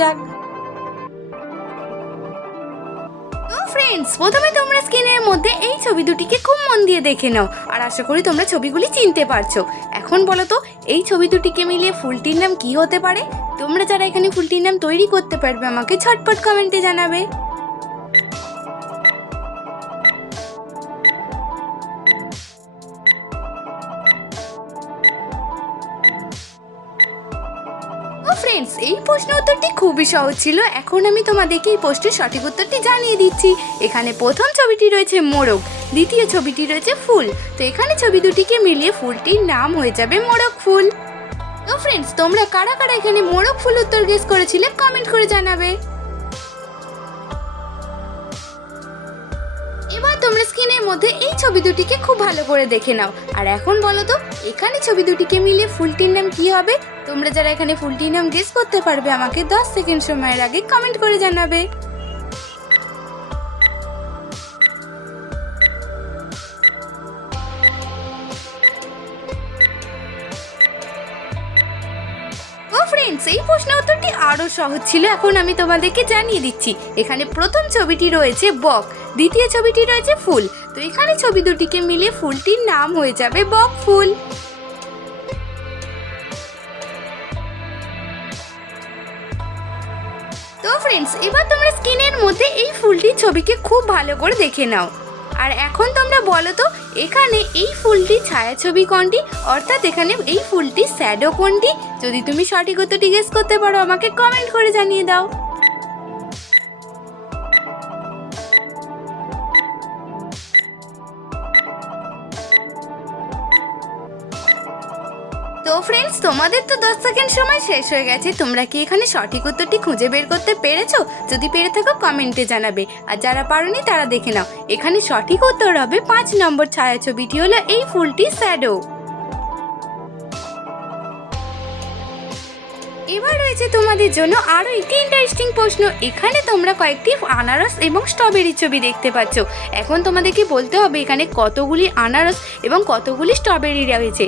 যাক। ফ্রেন্ডস প্রথমে তোমরা স্ক্রিনের মধ্যে এই ছবি দুটিকে খুব মন দিয়ে দেখে নাও, আর আশা করি তোমরা ছবিগুলি চিনতে পারছ। এখন বলো তো, এই ছবি দুটিকে মিলিয়ে ফুলটির নাম কি হতে পারে? তোমরা যারা এখানে ফুলটির নাম তৈরি করতে পারবে, আমাকে ঝটপট কমেন্টে জানাবে। ফ্রেন্ডস এই প্রশ্ন উত্তরটি খুবই সহজ ছিল। এখন আমি তোমাদেরকে এই প্রশ্নের সঠিক উত্তরটি জানিয়ে দিচ্ছি। এখানে প্রথম ছবিটি রয়েছে মোরগ, দ্বিতীয় ছবিটি রয়েছে ফুল। তো এখানে ছবি দুটিকে মিলিয়ে ফুলটির নাম হয়ে যাবে মোরগ ফুল। তো ফ্রেন্ডস তোমরা কারা কারা এখানে মোরগ ফুল উত্তর গেস করেছিলে কমেন্ট করে জানাবে। মধ্যে এই ছবি দুটিকে খুব ভালো করে দেখে নাও। আর এখন বলো তো, এখানে ছবি দুটিকে মিলে ফুলটির নাম কি হবে? তোমরা যারা এখানে ফুলটির নাম গেস করতে পারবে, আমাকে 10 সেকেন্ড সময়ের আগে কমেন্ট করে জানাবে। ফ্রেন্ডস এই প্রশ্ন উত্তরটি আরও সহজ ছিল, এখন আমি তোমাদেরকে জানিয়ে দিচ্ছি। এখানে প্রথম ছবিটি রয়েছে বক, দ্বিতীয় ছবিটি রয়েছে ফুল। তো এখানে ছবি দুটিকে মিলে ফুলটির নাম হয়ে যাবে বক ফুল তো ফ্রেন্ডস এবার তোমরা স্ক্রিনের মধ্যে এই ফুলটির ছবিকে খুব ভালো করে দেখে নাও। আর এখন তোমরা বলো তো, এখানে এই ফুলটি ছায়াছবি কোনটি? অর্থাৎ এখানে এই ফুলটি স্যাডো কোনটি? যদি তুমি সঠিক উত্তরটি গেস করতে পারো, আমাকে কমেন্ট করে জানিয়ে দাও। তো ফ্রেন্ডস তোমাদের তো দশ সেকেন্ড সময় শেষ হয়ে গেছে। তোমরা কি এখানে সঠিক উত্তরটি খুঁজে বের করতে পেরেছ? যদি পেরে থাকো কমেন্টে জানাবে। আর যারা পারোনি, তারা দেখে নাও। এখানে সঠিক উত্তর হবে পাঁচ নম্বর ছায়াছবিটি হলো এই ফুলটি স্যাডো এবার রয়েছে তোমাদের জন্য আরও একটি ইন্টারেস্টিং প্রশ্ন। এখানে তোমরা কয়েকটি আনারস এবং স্ট্রবেরি ছবি দেখতে পাচ্ছ। এখন তোমাদেরকে বলতে হবে এখানে কতগুলি আনারস এবং কতগুলি স্ট্রবেরি রয়েছে।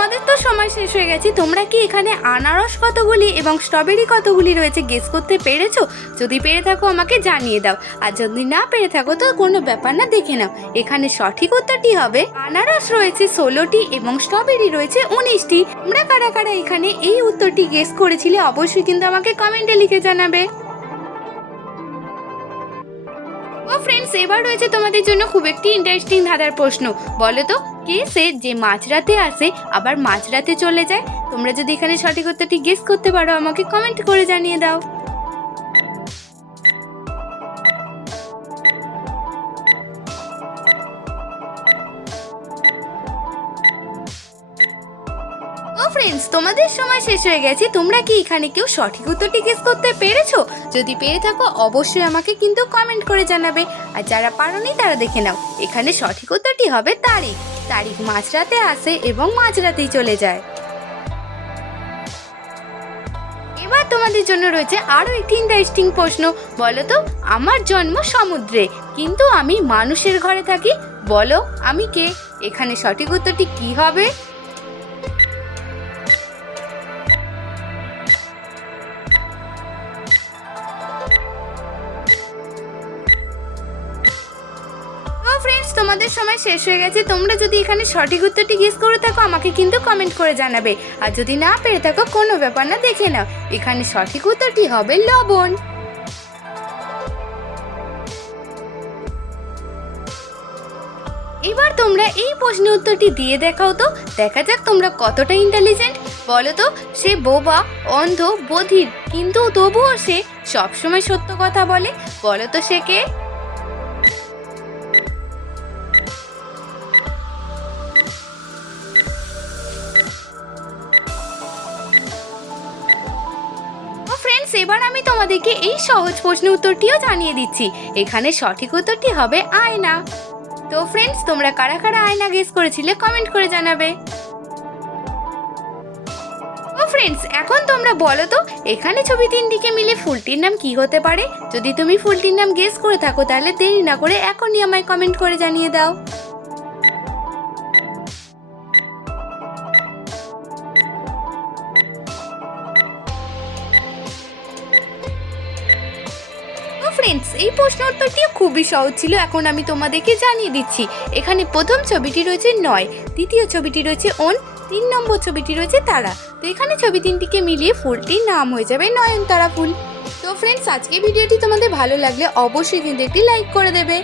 তোমাদের তো সময় শেষ হয়ে গেছে। তোমরা কি এখানে আনারস কতগুলি এবং স্ট্রবেরি কতগুলি রয়েছে গেস করতে পেরেছ? যদি পেরে থাকো আমাকে জানিয়ে দাও। আর যদি না পেরে থাকো তো কোনো ব্যাপার না, দেখে নাও। এখানে সঠিক উত্তরটি হবে, আনারস রয়েছে ষোলোটি এবং স্ট্রবেরি রয়েছে উনিশটি। তোমরা কারা কারা এখানে এই উত্তরটি গেস করেছিলে, অবশ্যই কিন্তু আমাকে কমেন্টে লিখে জানাবে। ও ফ্রেন্ডস এবার রয়েছে তোমাদের জন্য খুব একটি ইন্টারেস্টিং ধাঁধার প্রশ্ন। বলো তো কে সে যে মাঝরাতে আসে, আবার মাঝরাতে চলে যায়? তোমরা যদি এখানে সঠিক উত্তরটি গেস করতে পারো, আমাকে কমেন্ট করে জানিয়ে দাও। ফ্রেন্ডস তোমাদের সময় শেষ হয়ে গেছে। তোমরা কি এখানে কেউ সঠিক উত্তরটি গেস করতে পেরেছ? যদি পেরে থাকো, অবশ্যই আমাকে কিন্তু কমেন্ট করে জানাবে। আর যারা পারোনি, তারা দেখে নাও, এখানে সঠিক উত্তরটি হবে তারিখ। তারিখ মাঝরাতে আসে এবং মাঝরাতেই চলে যায়। এবার তোমাদের জন্য রয়েছে আরও একটি ইন্টারেস্টিং প্রশ্ন। বলো তো, আমার জন্ম সমুদ্রে, কিন্তু আমি মানুষের ঘরে থাকি। বলো, আমি কে? এখানে সঠিক উত্তরটি কি হবে? তোমাদের সময় শেষ হয়ে গেছে। তোমরা যদি এখানে সঠিক উত্তরটি গেস করে থাকো, আমাকে কিন্তু কমেন্ট করে জানাবে। আর যদি না পেরে থাকো, কোনো ব্যাপার না, দেখে নাও। এখানে সঠিক উত্তরটি হবে লবণ। এবার তোমরা এই প্রশ্ন উত্তরটি দিয়ে দেখাও তো। দেখা যাক তোমরা কতটা ইন্টেলিজেন্ট বলো তো, সে বোবা, অন্ধ, বধির, কিন্তু তবুও সে সবসময় সত্য কথা বলে। বলো তো সে কে? ফ্রেন্ডস এবার আমি তোমাদেরকে এই সহজ প্রশ্নের উত্তরটিও জানিয়ে দিচ্ছি। এখানে সঠিক উত্তরটি হবে আয়না। তো ফ্রেন্ডস তোমরা কারা কারা আয়না গেস করেছিলে কমেন্ট করে জানাবে। ও ফ্রেন্ডস এখন তোমরা বলো তো, এখানে ছবি তিনটিকে মিলে ফুলটির নাম কি হতে পারে? যদি তুমি ফুলটির নাম গেস করে থাকো, তাহলে দেরি না করে এখনই আমায় কমেন্ট করে জানিয়ে দাও। ফ্রেন্ডস এই প্রশ্ন উত্তরটিও খুবই সহজ ছিল, এখন আমি তোমাদেরকে জানিয়ে দিচ্ছি। এখানে প্রথম ছবিটি রয়েছে নয়, দ্বিতীয় ছবিটি রয়েছে ওন তিন নম্বর ছবিটি রয়েছে তারা। তো এখানে ছবি তিনটিকে মিলিয়ে ফুলটির নাম হয়ে যাবে নয়নতারা ফুল। তো ফ্রেন্ডস আজকে ভিডিওটি তোমাদের ভালো লাগলে অবশ্যই কিন্তু একটি লাইক করে দেবে।